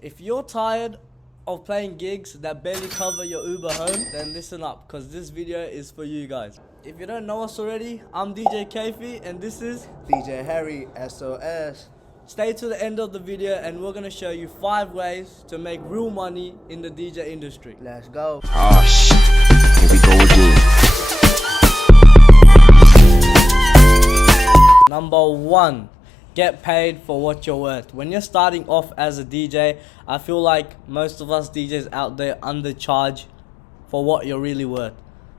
If you're tired of playing gigs that barely cover your Uber home, then listen up, because this video is for you guys. If you don't know us already, I'm DJ Kafi and this is DJ Harry SOS. Stay to the end of the video and we're gonna show you 5 ways to make real money in the DJ industry. Let's go. Oh shit, here we go again. Number 1, get paid for what you're worth. When you're starting off as a DJ, I feel like most of us DJs out there undercharge for what you're really worth.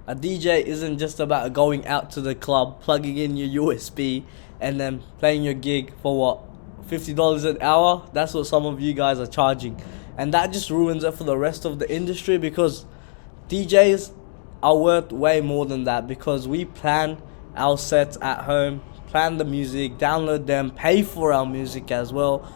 A DJ isn't just about going out to the club, plugging in your USB and then playing your gig for what, $50 an hour? That's what some of you guys are charging. And that just ruins it for the rest of the industry, because DJs are worth way more than that, because we plan our sets at home, plan the music, download them, pay for our music as well.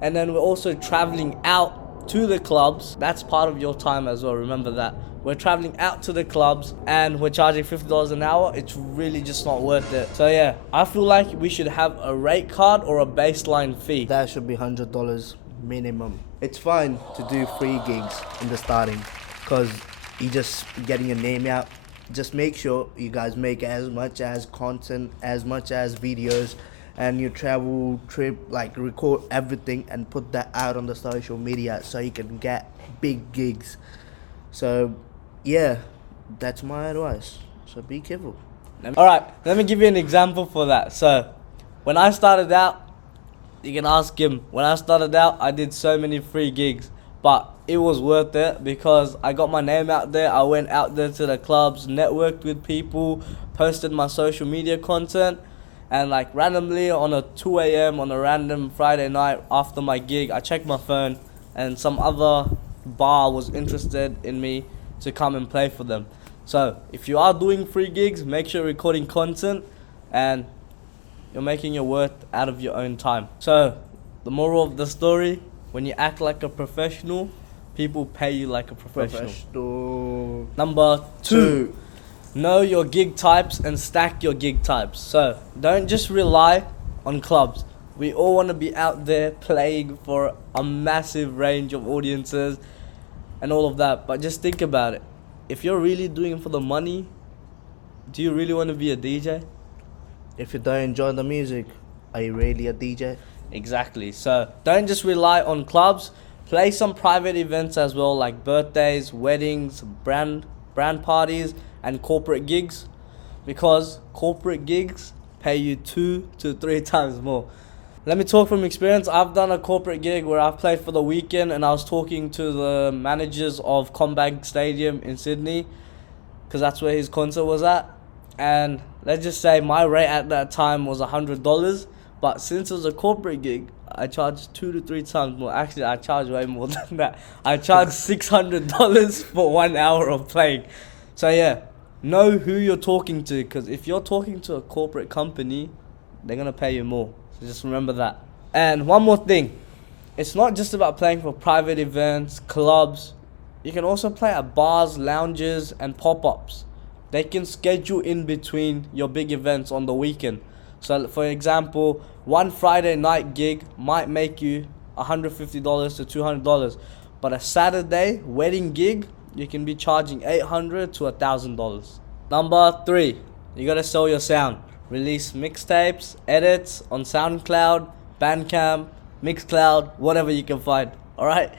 And then we're also traveling out to the clubs. That's part of your time as well, remember that. We're traveling out to the clubs and we're charging $50 an hour. It's really just not worth it. So yeah, I feel like we should have a rate card or a baseline fee. That should be $100 minimum. It's fine to do free gigs in the starting, because you're just getting your name out. Just make sure you guys make as much as content, as much as videos, and you travel, trip, like record everything and put that out on the social media so you can get big gigs. So yeah, that's my advice. So be careful. Alright, let me give you an example for that. So when I started out, you can ask him, when I started out I did so many free gigs, but it was worth it because I got my name out there. I went out there to the clubs, networked with people, posted my social media content, and like randomly on a 2 a.m. on a random Friday night after my gig, I checked my phone and some other bar was interested in me to come and play for them. So if you are doing free gigs, make sure you're recording content and you're making your worth out of your own time. So the moral of the story, when you act like a professional, people pay you like a professional. Number 2, know your gig types and stack your gig types. So don't just rely on clubs. We all want to be out there playing for a massive range of audiences and all of that, but just think about it. If you're really doing it for the money, do you really want to be a DJ? If you don't enjoy the music, are you really a DJ? Exactly. So don't just rely on clubs. Play some private events as well, like birthdays, weddings, brand parties, and corporate gigs, because corporate gigs pay you 2 to 3 times more. Let me talk from experience. I've done a corporate gig where I've played for the weekend and I was talking to the managers of CommBank Stadium in Sydney, because that's where his concert was at. And let's just say my rate at that time was $100, but since it was a corporate gig, I charged 2 to 3 times more. Actually, I charged way more than that. I charged $600 for 1 hour of playing. So yeah, know who you're talking to, because if you're talking to a corporate company, they're gonna pay you more. So just remember that. And one more thing, it's not just about playing for private events, clubs. You can also play at bars, lounges, and pop-ups. They can schedule in between your big events on the weekend. So for example, one Friday night gig might make you $150 to $200, but a Saturday wedding gig, you can be charging $800 to $1,000. Number 3, you gotta sell your sound. Release mixtapes, edits on SoundCloud, Bandcamp, Mixcloud, whatever you can find. Alright?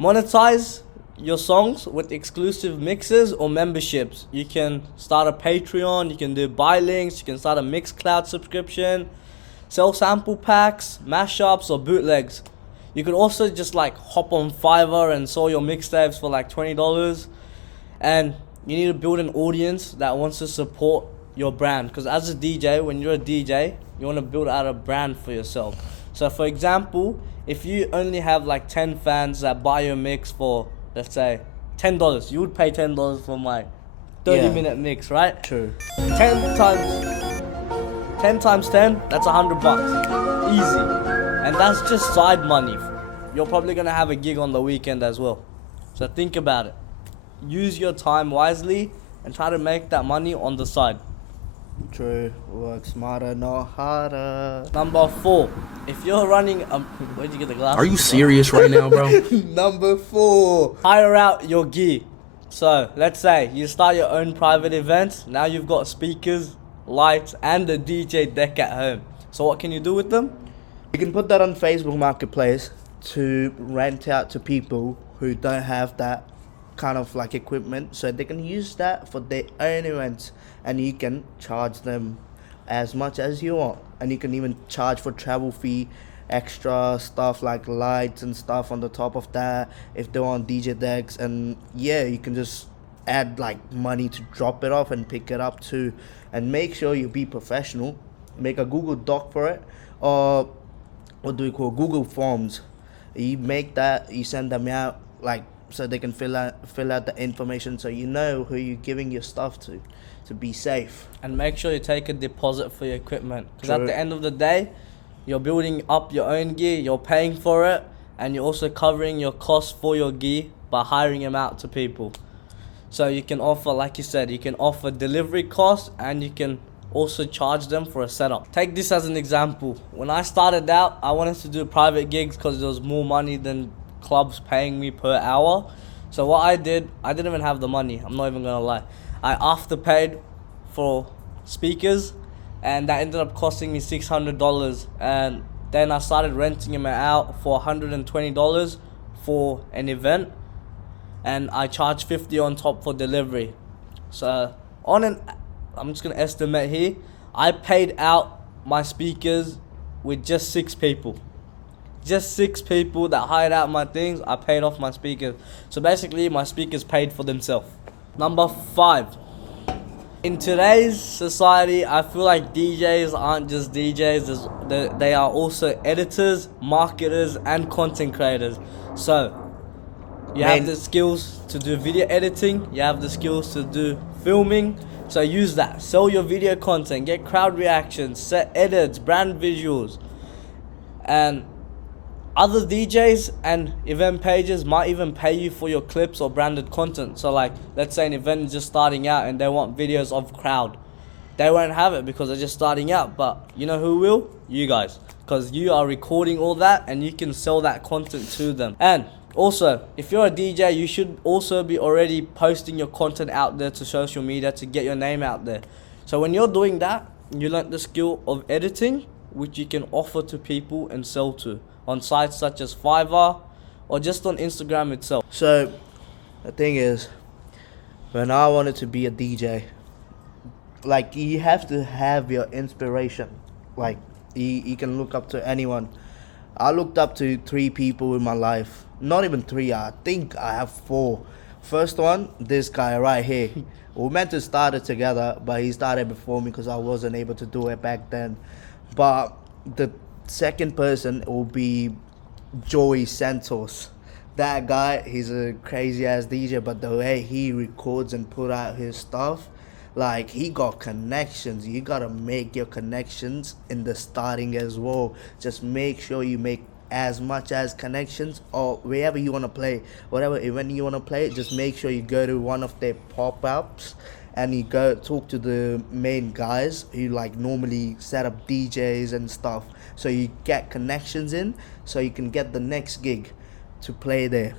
Monetize your songs with exclusive mixes or memberships. You can start a Patreon, you can do buy links, you can start a Mixcloud subscription, sell sample packs, mashups, or bootlegs. You could also just like hop on Fiverr and sell your mixtapes for like $20. And you need to build an audience that wants to support your brand, because as a DJ, when you're a DJ, you want to build out a brand for yourself. So for example, if you only have like 10 fans that buy your mix for, let's say, $10, you would pay $10 for my 30-minute mix, right? True. 10 times 10, that's $100. Easy. And that's just side money. You're probably gonna have a gig on the weekend as well. So think about it. Use your time wisely and try to make that money on the side. True. Work smarter, not harder. Number 4, if you're running where'd you get the glasses? Are you serious right now, bro? Number 4. Hire out your gear. So let's say you start your own private events. Now you've got speakers, lights, and a DJ deck at home. So what can you do with them? You can put that on Facebook Marketplace to rent out to people who don't have that kind of like equipment, so they can use that for their own events, and you can charge them as much as you want, and you can even charge for travel fee, extra stuff like lights and stuff on the top of that if they want DJ decks. And yeah, you can just add like money to drop it off and pick it up too. And make sure you be professional. Make a Google Doc for it, or what do we call Google Forms. You make that, you send them out like so they can fill out the information, so you know who you're giving your stuff to be safe. And make sure you take a deposit for your equipment, because at True. the end of the day, you're building up your own gear, you're paying for it, and you're also covering your costs for your gear by hiring them out to people. So you can offer, like you said, you can offer delivery costs, and you can also charge them for a setup. Take this as an example. When I started out, I wanted to do private gigs because there was more money than clubs paying me per hour. So what I didn't even have the money, I'm not even gonna lie. I afterpaid for speakers, and that ended up costing me $600, and then I started renting them out for $120 for an event, and I charged $50 on top for delivery. So I'm just gonna estimate here, I paid out my speakers with just 6 people. Just 6 people that hired out my things, I paid off my speakers. So basically my speakers paid for themselves. Number 5. In today's society, I feel like DJs aren't just DJs, they are also editors, marketers, and content creators. So you have the skills to do video editing, you have the skills to do filming, so use that. Sell your video content, get crowd reactions, set edits, brand visuals. And other DJs and event pages might even pay you for your clips or branded content. So like, let's say an event is just starting out and they want videos of crowd. They won't have it because they're just starting out, but you know who will? You guys. Because you are recording all that and you can sell that content to them. And also, if you're a DJ, you should also be already posting your content out there to social media to get your name out there. So when you're doing that, you learn the skill of editing, which you can offer to people and sell to on sites such as Fiverr or just on Instagram itself. So the thing is, when I wanted to be a DJ, like you have to have your inspiration. Like you can look up to anyone. I looked up to 3 people in my life. Not even 3, I think I have 4. First one, this guy right here. We meant to start it together, but he started before me because I wasn't able to do it back then. But the second person will be Joey Santos. That guy, he's a crazy ass DJ, but the way he records and put out his stuff, like he got connections. You gotta make your connections in the starting as well. Just make sure you make as much as connections, or wherever you want to play, whatever event you want to play, just make sure you go to one of their pop-ups and you go talk to the main guys who like normally set up DJs and stuff, so you get connections in so you can get the next gig to play there.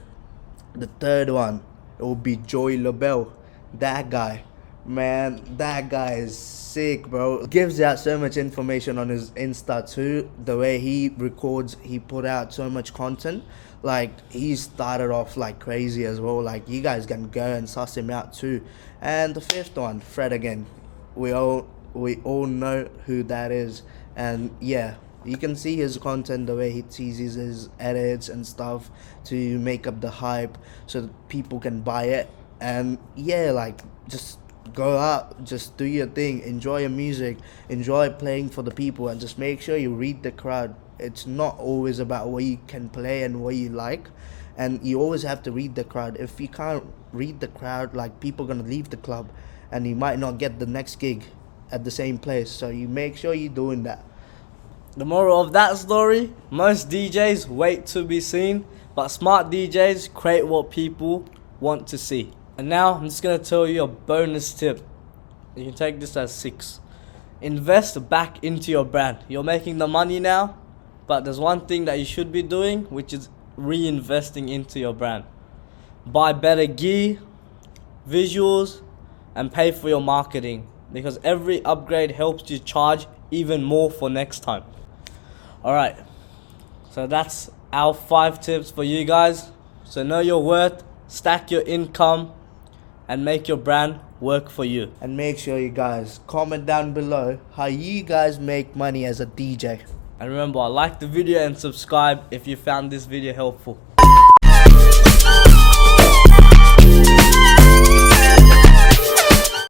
The third one, it will be Joey LaBelle. That guy, man, that guy is sick, bro. Gives out so much information on his Insta too. The way he records, he put out so much content. Like he started off like crazy as well. Like you guys can go and suss him out too. And the 5th one, Fred again. We all know who that is. And yeah, you can see his content, the way he teases his edits and stuff to make up the hype so that people can buy it. And yeah, like just go out, just do your thing, enjoy your music, enjoy playing for the people, and just make sure you read the crowd. It's not always about what you can play and what you like, and you always have to read the crowd. If you can't read the crowd, like people gonna leave the club and you might not get the next gig at the same place. So you make sure you're doing that. The moral of that story, most DJs wait to be seen, but smart DJs create what people want to see. And now I'm just going to tell you a bonus tip. You can take this as 6. invest back into your brand. You're making the money now, but there's one thing that you should be doing, which is reinvesting into your brand. Buy better gear, visuals, and pay for your marketing, because every upgrade helps you charge even more for next time. Alright, so that's our 5 tips for you guys. So know your worth, stack your income, and make your brand work for you. And make sure you guys comment down below how you guys make money as a DJ. And remember, like the video and subscribe if you found this video helpful.